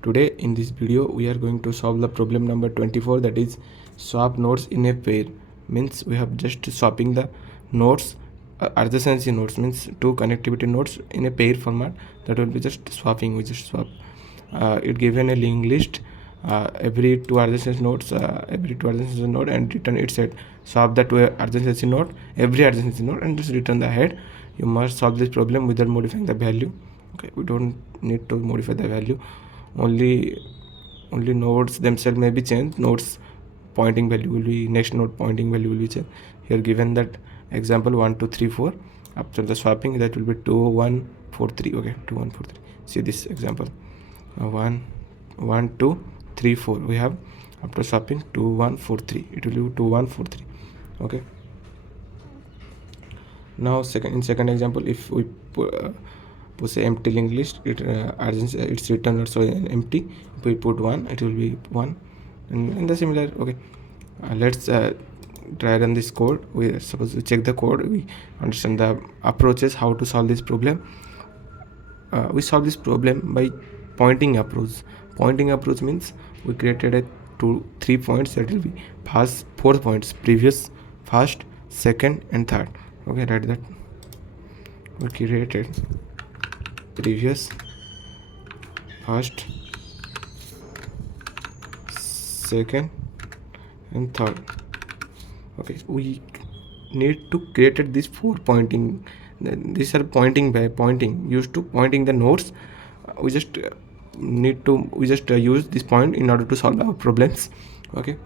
Today in this video we are going to solve the problem number 24, that is swap nodes in a pair. Means we have just swapping the nodes, adjacency nodes means two connectivity nodes in a pair format. That will be just swapping. We just swap. It given a linked list, every two adjacency nodes, node, and return it said swap that to a adjacency node, every adjacency node, and just return the head. You must solve this problem without modifying the value. Okay, we don't need to modify the value. Only nodes themselves may be changed. Nodes pointing value will be, next node pointing value will be changed. Here given that example 1 2 3 4, after the swapping that will be 2 1 4 3. Okay, 2 1 4 3. See this example, 1 1 2 3 4 we have. After swapping 2 1 4 3, it will be 2 1 4 3. Okay, now in second example, if we push a empty linked list, it's written also empty. If we put 1, it will be 1, and in the similar. Okay, let's try run this code. We suppose we check the code, we understand the approaches how to solve this problem. We solve this problem by pointing approach. Pointing approach means we created a 3 points, that will be first 4 points: previous, first, second, and third. Okay, write that. We created previous, first, second, and third. Okay, we need to create these 4 pointing. These are pointing by pointing, used to pointing the nodes. We just use this point in order to solve our problems. Okay,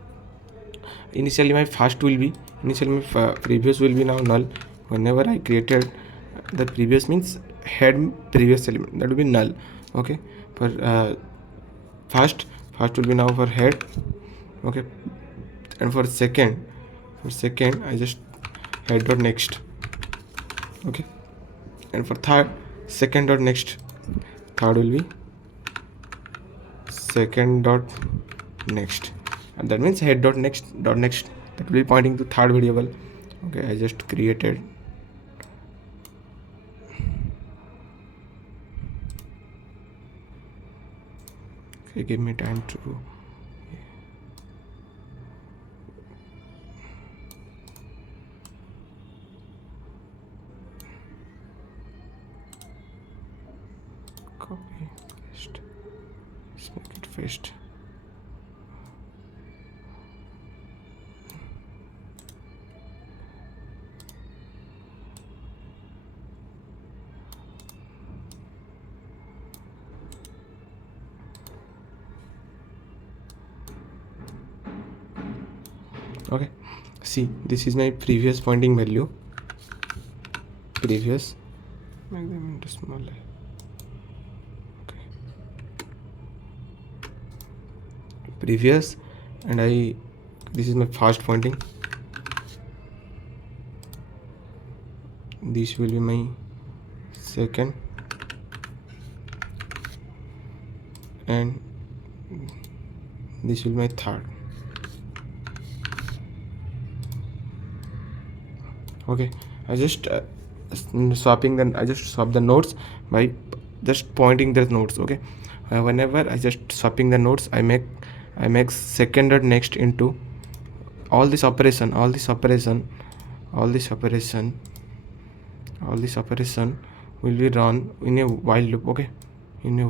initially my previous will be now null. Whenever I created the previous means head previous element, that will be null. Okay, for first will be now for head. Okay, and for second I just head dot next. Okay, and for third, second dot next. Third will be second dot next, and that means head dot next. That will be pointing to third variable. Okay, I just created. Okay, give me time to copy, paste. Let's make it paste. Okay, see, this is my previous pointing value. Previous, make them into smaller. Okay, previous, and this is my first pointing. This will be my second, and this will be my third. Okay, I just swap the nodes by just pointing the nodes. Okay, whenever I just swapping the nodes, I make second dot next into all this operation will be run in a while loop. Okay, in a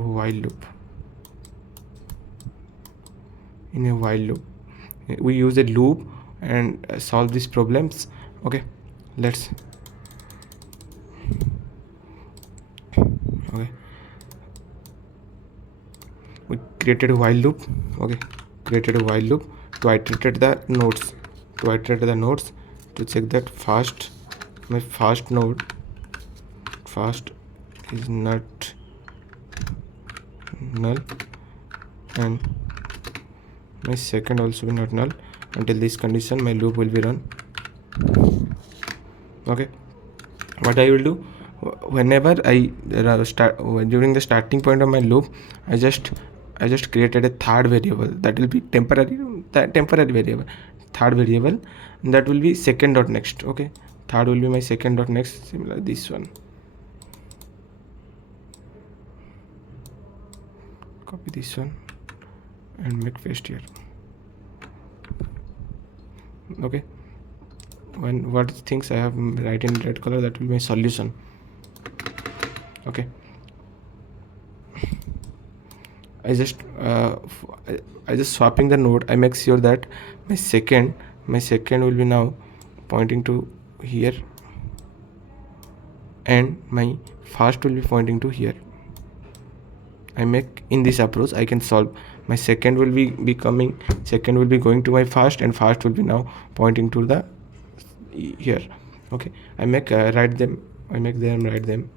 while loop we use a loop and solve these problems. Okay, let's. Okay, we created a while loop. Okay, created a while loop to iterate the nodes, to check that my first node is not null, and my second also be not null. Until this condition, my loop will be run. Okay, what I will do, whenever I start during the starting point of my loop, I just created a third variable that will be temporary variable. Third variable, and that will be second dot next. Okay, third will be my second dot next, similar this one. copy this one and make paste here. Okay, when what things I have write in red color, that will be my solution. Okay, I just swapping the node. I make sure that my second will be now pointing to here, and my first will be pointing to here. I make in this approach I can solve. My second will be going to my first, and first will be now pointing to the here. Okay, I make write them. I make them write them.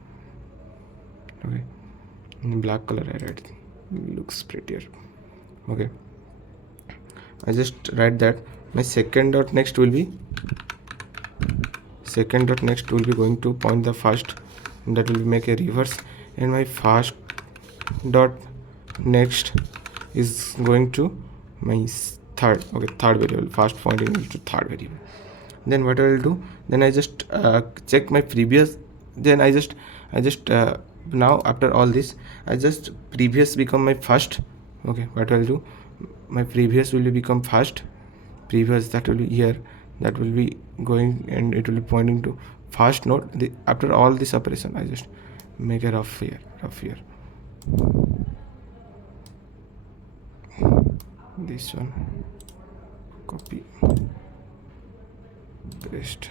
Okay, in black color I write. Looks prettier. Okay, I just write that my second dot next will be going to point the first, and that will make a reverse, and my first dot next is going to my third. Okay, third variable. First pointing to third variable. Then what I will do, then I just check my previous. Then I just now after all this I just previous become my first. Okay, what I will do, my previous will become first. Previous, that will be here, that will be going, and it will be pointing to first node. After all this operation I just make a rough here. This one, copy, paste.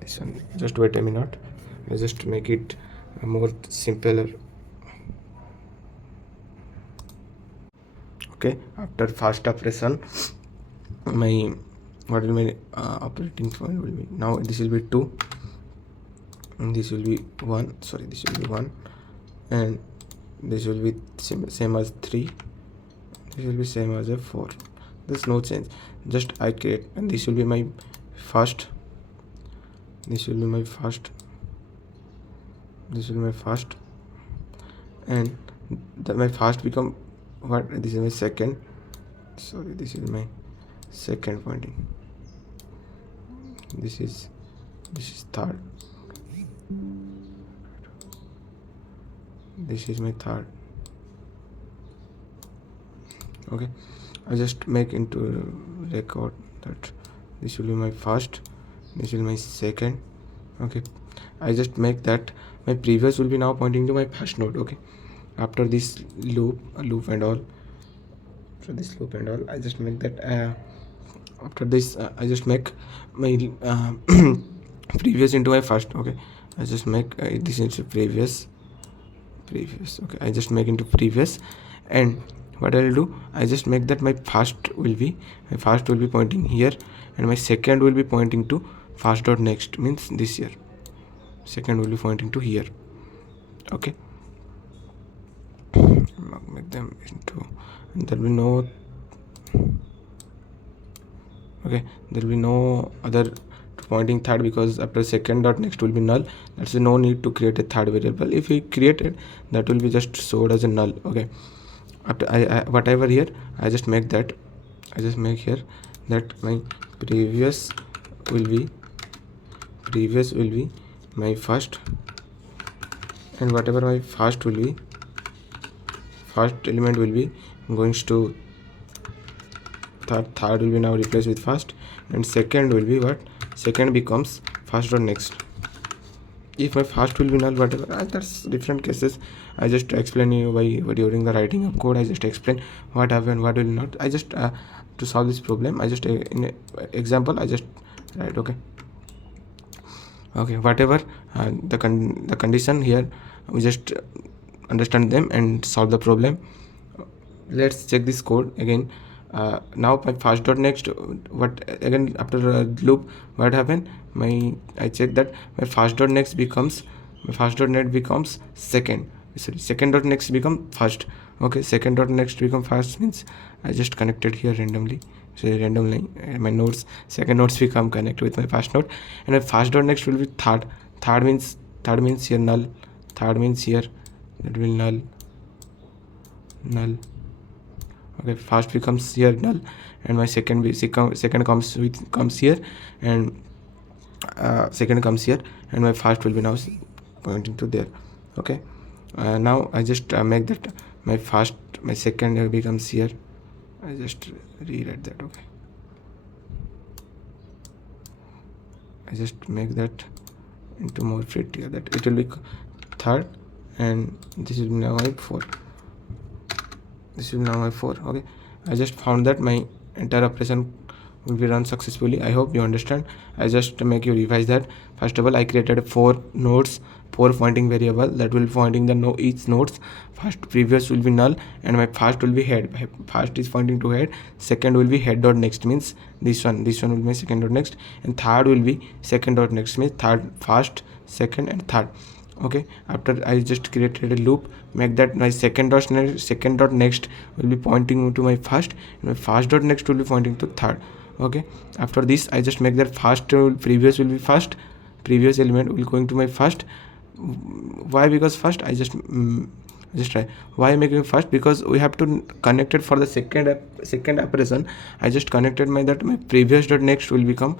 This one, just wait a minute. I just make it more simpler. Okay, after first operation, my what will my operating point will be now. This will be 2, and this will be 1. Sorry, this will be 1, and this will be same as 3. This will be same as a 4. There's no change. Just I create, and this will be my first. This will be my first. This will be my first, and my first become what? This is my second. Sorry, this is my second pointing. This is third. This is my third. Okay, I just make into record that this will be my first, this will be my second. Okay, I just make that my previous will be now pointing to my first node. Okay, after this loop and all, I just make that after this I just make my previous into my first. Okay, I just make this into previous. Okay, I just make into previous, and what I will do, I just make that my first will be pointing here, and my second will be pointing to first dot next, means this here. Second will be pointing to here. Okay, make them into, and there will be no. Okay, there will be no other pointing third, because after second dot next will be null. That's no need to create a third variable. If we create it, that will be just showed as a null. Okay, after I whatever here, I just make that. I just make here that my previous will be my first, and whatever my first will be, first element will be going to third will be now replaced with first, and second will be what? Second becomes first or next. If my first will be null, whatever, that's different cases. I just explain you by during the writing of code. I just explain what happened, what will not. I just to solve this problem, I just in example I just write. Okay, whatever the condition here, we just understand them and solve the problem. Let's check this code again. Now my first dot next, what again after loop, what happened? I check that my first dot next becomes second. Sorry, second dot next become first. Okay, second dot next become first means I just connected here randomly. So random line, my nodes, second nodes become connected with my first node, and my first dot next will be third. Third means here null. Third means here that will null. Okay, first becomes here null, and my second comes here, and second comes here, and my first will be now pointing to there. Okay, Now I just make that my second becomes here. I just rewrite that. Okay, I just make that into more prettier, that it will be third, and this is now my 4. This is now my 4. Okay, I just found that my entire operation will be run successfully. I hope you understand. I just make you revise that. First of all, I created 4 nodes, 4 pointing variable that will pointing the each nodes. First previous will be null, and my first will be head. First is pointing to head, second will be head dot next, means this one will be my second dot next, and third will be second dot next, means third, first, second, and third. Okay, after I just created a loop, make that my second dot next will be pointing to my first, and my first dot next will be pointing to third. Okay, after this I just make that first previous will be first, previous element will going to my first. Why? Because first I just try. Why I'm making first? Because we have to connect it for the second operation. I just connected my previous dot next will become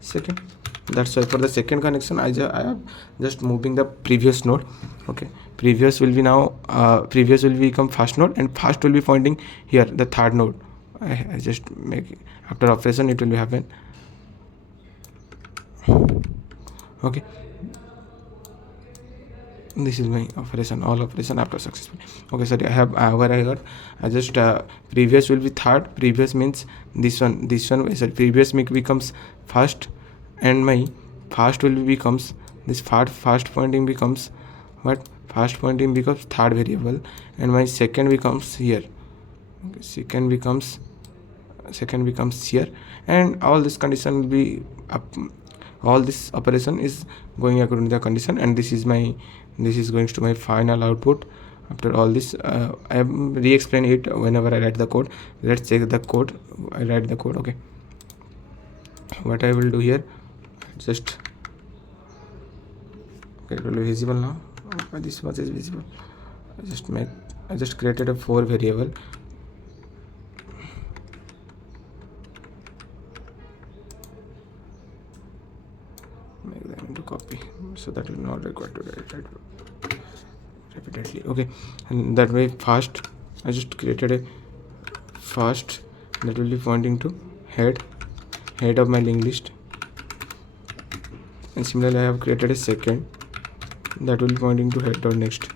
second. That's why for the second connection I am just moving the previous node. Okay, previous will be now previous will become first node, and first will be pointing here the third node. I just make, after operation it will be happen. Okay, this is my operation, all operation after successful. Okay, sorry, I have where I got, I just previous will be third, previous means this one sorry, previous becomes first, and my first will becomes this first pointing becomes what, first pointing becomes third variable, and my second becomes here. Okay, second becomes here, and all this condition will be up, all this operation is going according to the condition, and this is going to my final output. After all this I am re-explain it whenever I write the code. Let's check the code. I write the code. Okay, what I will do here, just it will be visible now. This much is visible. I just created a 4 variable. Make them into copy, so that will not require to write it repeatedly. Okay, and that way first I just created a first that will be pointing to head of my linked list, and similarly I have created a second that will be pointing to head dot next.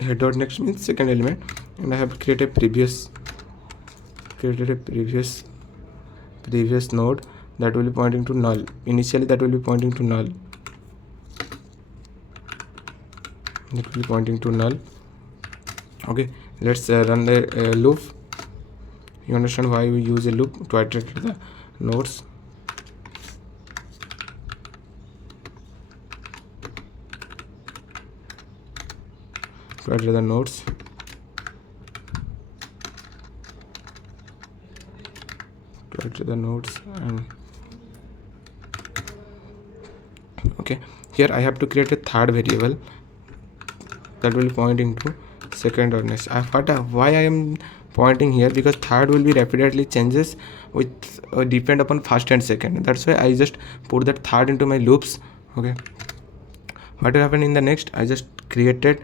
Head dot next means second element, and I have created a previous node that will be pointing to null. Initially that will be pointing to null. Okay, let's run the loop. You understand why we use a loop? To iterate the nodes. And okay, here I have to create a third variable that will be pointing to second dot next. Why I am pointing here? Because third will be repeatedly changes with depend upon first and second. That's why I just put that third into my loops. Okay, what will happen in the next? I just created,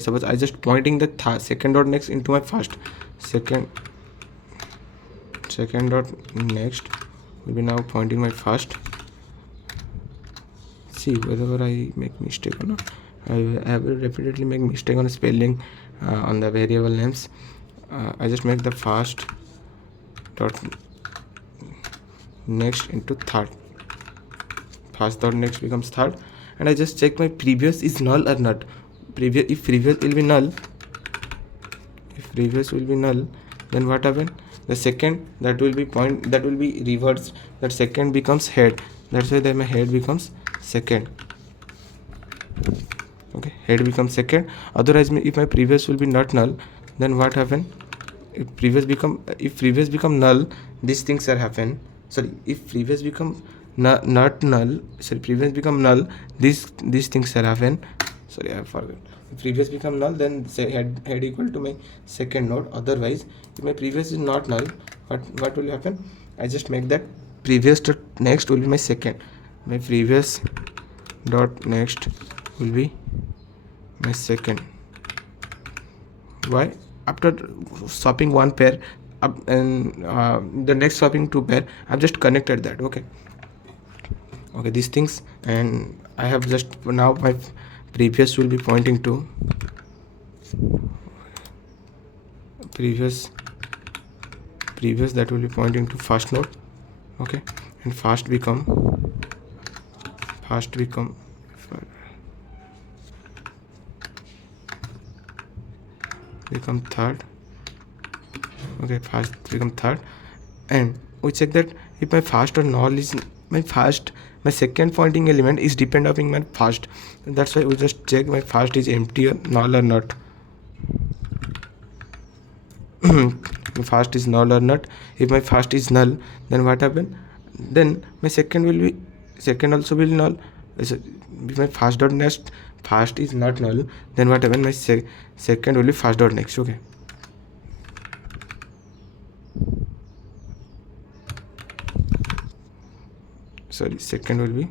suppose I just pointing the second dot next into my first. Second dot next will be now pointing my first. See whether I make mistake or not. I will repeatedly make mistake on spelling on the variable names. I just make the first dot next into third. First dot next becomes third, and I just check my previous is null or not. If previous will be null, then what happen? The second that will be reversed. That second becomes head. That's why then my head becomes second. Okay, head becomes second. Otherwise, if my previous will be not null, then what happen? If previous become null, these things are happen. Sorry, if previous become not null, previous become null, these things are happen. Sorry, I forgot. If previous become null, then say head equal to my second node. Otherwise, if my previous is not null, what will happen? I just make that previous dot next will be my second. My previous dot next will be my second. Why? After swapping one pair up and the next swapping two pair, I've just connected that. Okay, these things, and I have just now my previous will be pointing to previous that will be pointing to first node. Okay, and fast become third. Okay, fast become third, and we check that if my fast or null is my second pointing element is dependent on my fast. That's why we just check my fast is empty or null or not. Fast is null or not. If my fast is null, then what happen? Then my second also will null. So if my fast dot next fast is not null, then what happen? My second will be fast dot next. Okay. Sorry, second will be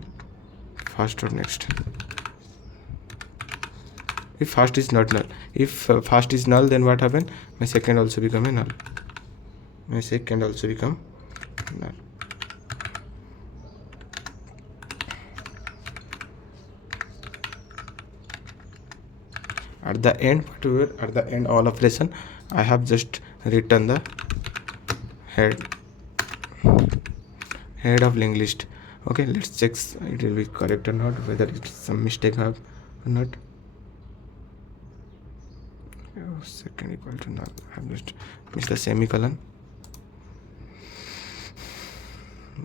fast dot next. If fast is not null, if fast is null, then what happen? My second also become a null. At the end all operation, I have just written the head of linked list. Okay, let's check it will be correct or not, whether it's some mistake have or not. Second equal to null. I have just missed the semicolon.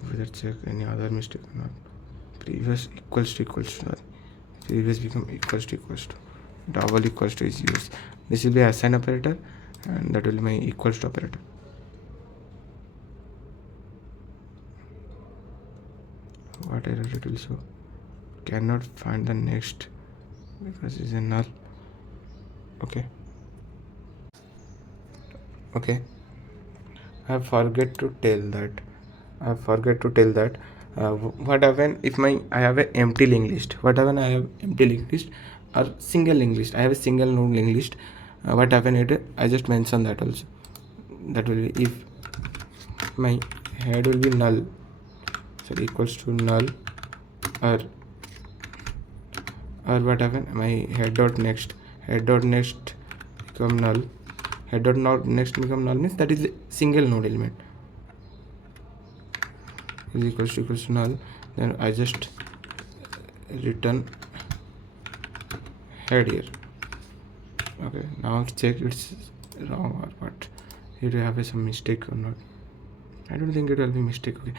Whether check any other mistake or not. Previous equals to previous become equals to double equals to is used. This will be assign operator, and that will be my equals to operator. What error it will show? Cannot find the next because it's a null. Okay. I forget to tell that. What happen if I have an empty linked list? What happen? I have empty linked list or single linked list. I have a single node linked list. What happen? I just mentioned that also. That will be if my head will be null, so equals to null, or what happen? My head dot next become null. Head dot next become null means that is a single node element is equals to null. Then I just return head here. Okay, now check it's wrong or what. Here you have some mistake or not. I don't think it will be mistake. Okay,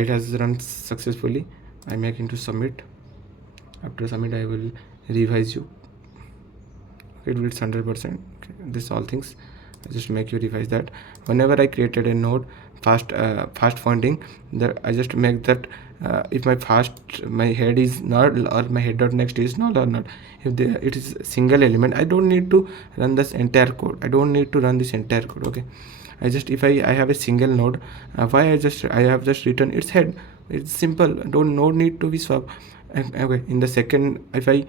it has run successfully. I make into submit. After submit, I will revise you. It will be 100%. Okay, this all things I just make you revise that. Whenever I created a node fast pointing, that I just make that if my head is null or my head dot next is null or not. If it is a single element, I don't need to run this entire code. Okay, I just if I have a single node, why I have just written its head. It's simple. No need to be swapped. Okay, in the second, if I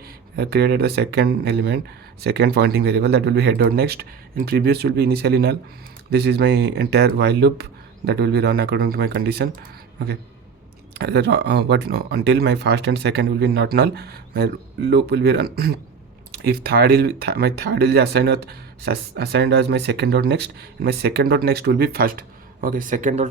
created the second pointing variable, that will be head dot next, and previous will be initially null. This is my entire while loop that will be run according to my condition. Okay, until my first and second will be not null, my loop will be run. If my third will be assigned as my second dot next, and my second dot next will be first. Okay, second will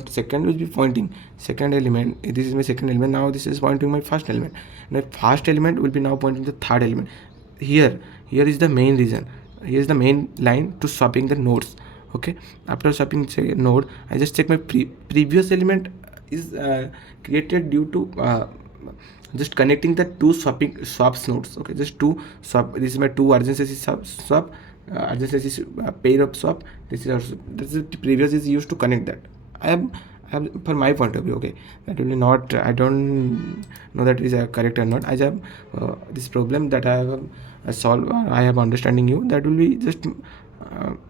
be pointing second element. This is my second element. Now this is pointing my first element. My first element will be now pointing the third element. Here is the main reason. Here is the main line to swapping the nodes. Okay, after swapping node, I just check my previous element is created due to just connecting the two swaps nodes. Okay, just two swap. This is my two adjacency swap. Adjacency pair of swap. This is previous is used to connect that. I have for my point of view. Okay, that will be not. I don't know that is correct or not. I have this problem that I have solved. I have understanding you. That will be just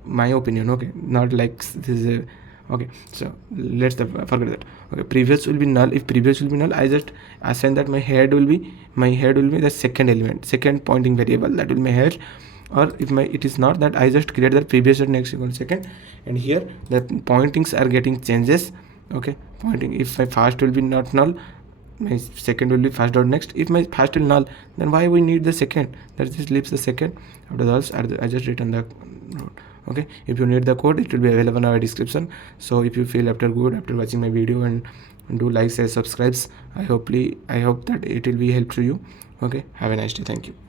my opinion. Okay, not like this is Okay, so let's forget that. Okay, previous will be null. If previous will be null, I just assign that my head will be the second element, second pointing variable, that will be my head. Or if it is not, that I just create that previous dot next equal second, and here the pointings are getting changes. Okay, pointing, if my first will be not null, my second will be first dot next. If my first will null, then why we need the second? That just leaves the second. After that, I just written the node. Okay, if you need the code, it will be available in our description. So if you feel after watching my video, and do like, share, subscribes, I hope that it will be help to you. Okay, have a nice day. Thank you.